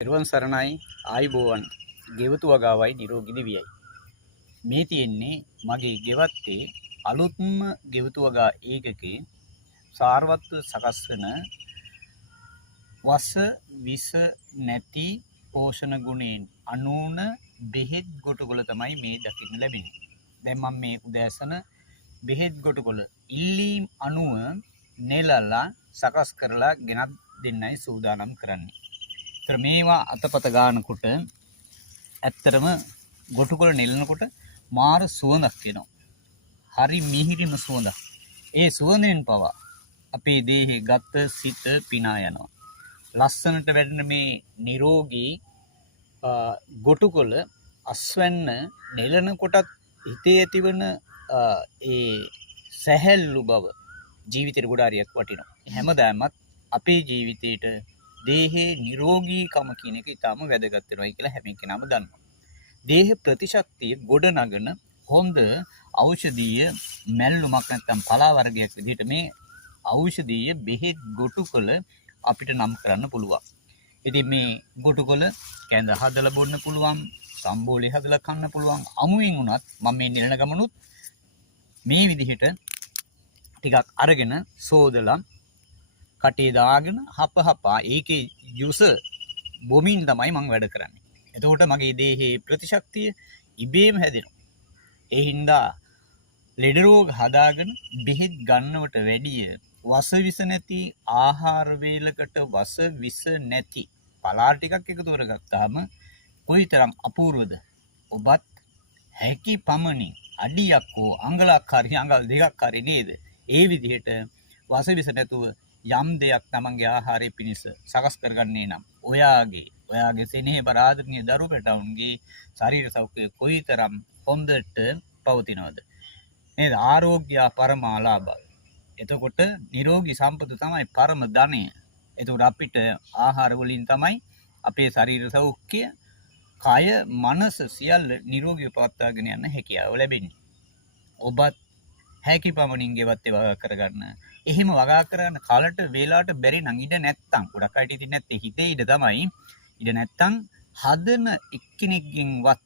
නිර්වන් සරණයි ආයිබෝවන් ගෙවතු වගාවයි නිරෝගී දිවියයි මේ තියෙන්නේ මගේ ගෙවත්තේ අලුත්ම ගෙවතු වගා ඒකකේ සාරවත්ව සකස් වෙන වස විස නැති පෝෂණ ගුණයෙන් අනූන බෙහෙත් ගොටුකොළ තමයි මේ දකින්න ලැබෙන්නේ. දැන් මම මේ උදෑසන බෙහෙත් ගොටුකොළ ඉල්ලීම් අනුව නෙලලා සකස් කරලා ගෙනත් දෙන්නයි සූදානම් කරන්නේ. මේවා අතපත ගන්නකොට ඇත්තටම ගොටුකොළ නෙලනකොට මාර සුවඳක් එනවා. හරි මිහිරිම සුවඳක්. ඒ සුවඳෙන් පවා අපේ දේහේ ගත සිත පිනා යනවා. ලස්සනට වැඩෙන මේ නිරෝගී ගොටුකොළ අස්වැන්න නෙලන කොටත් හිතේ ඇතිවන ඒ සැහැල්ලු බව ජීවිතේට ගොඩාරියක් වටිනවා. හැමදාමත් අපේ ජීවිතේට දේහේ නිරෝගීකම කියන එක ඉතාම වැදගත් වෙනවා කියලා හැම කෙනාම දන්නවා. දේහ ප්‍රතිශක්තිය ගොඩනගන හොඳ ඖෂධීය මැල්ලුමක් නැත්නම් පලා වර්ගයක් විදිහට මේ ඖෂධීය බෙහෙත් ගොටුකොළ අපිට නම් කරන්න පුළුවන්. ඉතින් මේ ගොටුකොළ කැඳ හදලා බොන්න පුළුවන්, සම්බෝලේ හදලා කන්න පුළුවන්. අමුයෙන් උනත් මම මේ නිලන ගමනුත් මේ විදිහට ටිකක් අරගෙන සෝදලා කටේ දාගෙන හපහපා ඒකේ ජුස බොමින් තමයි මම වැඩ කරන්නේ. එතකොට මගේ දේහේ ප්‍රතිශක්තිය ඉබේම හැදෙනවා. ඒ හින්දා ලෙඩ රෝග හදාගෙන බෙහෙත් ගන්නවට වැඩිය වස විස නැති ආහාර වේලකට වස විස නැති පලා ටිකක් එකතු කරගත්තාම කොයිතරම් අපූර්වද. ඔබත් හැකි පමණින් අඩියක් හෝ අඟලක් හරි අඟල් දෙකක් හරි නේද? ඒ විදිහට වස විස නැතුව යම් දෙයක් තමන්ගේ ආහාරය පිණිස සකස් කරගන්නේ නම් ඔයාගේ සෙනෙහ බරාදරණීය දරු පැටවුන්ගේ ශරීර සෞඛ්‍යය කොයිතරම් හොඳට පවතිනවද නේද? ආරෝග්‍ය පරමාලාභය. එතකොට නිරෝගී සම්පත තමයි පරම ධනය. එතකොට අපිට ආහාර වලින් තමයි අපේ ශරීර සෞඛ්‍ය, කය, මනස සියල්ල නිරෝගීව පවත්වාගෙන යන්න හැකියාව ලැබෙන්නේ. ඔබත් හැකි පමණින් ගෙවත් වගා කරගන්න. එහෙම වගා කරන්න කාලට වේලාවට බැරි නම් ඉඩ නැත්තම් ගොඩක් අයට ඉතින් නැත්තේ හිතේ ඉඩ තමයි. ඉඩ නැත්තම් හදන එක්කෙනෙක්ගෙන්වත්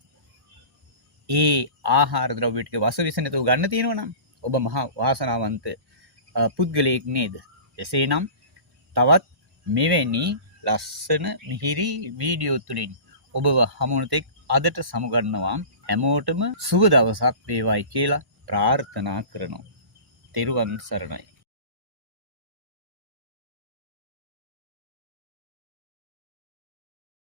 ඒ ආහාර ද්‍රව්‍ය ටික වස විස නැතුව ගන්න තියෙනවනම් ඔබ මහා වාසනාවන්ත පුද්ගලයෙක් නේද? එසේනම් තවත් මෙවැනි ලස්සන මිහිරි වීඩියෝ තුලින් ඔබව හමුවනතෙක් අදට සමුගන්නවා. හැමෝටම සුබ දවසක් වේවායි කියලා ප්‍රාර්ථනා කරනවා. තෙරුවන් සරණයි.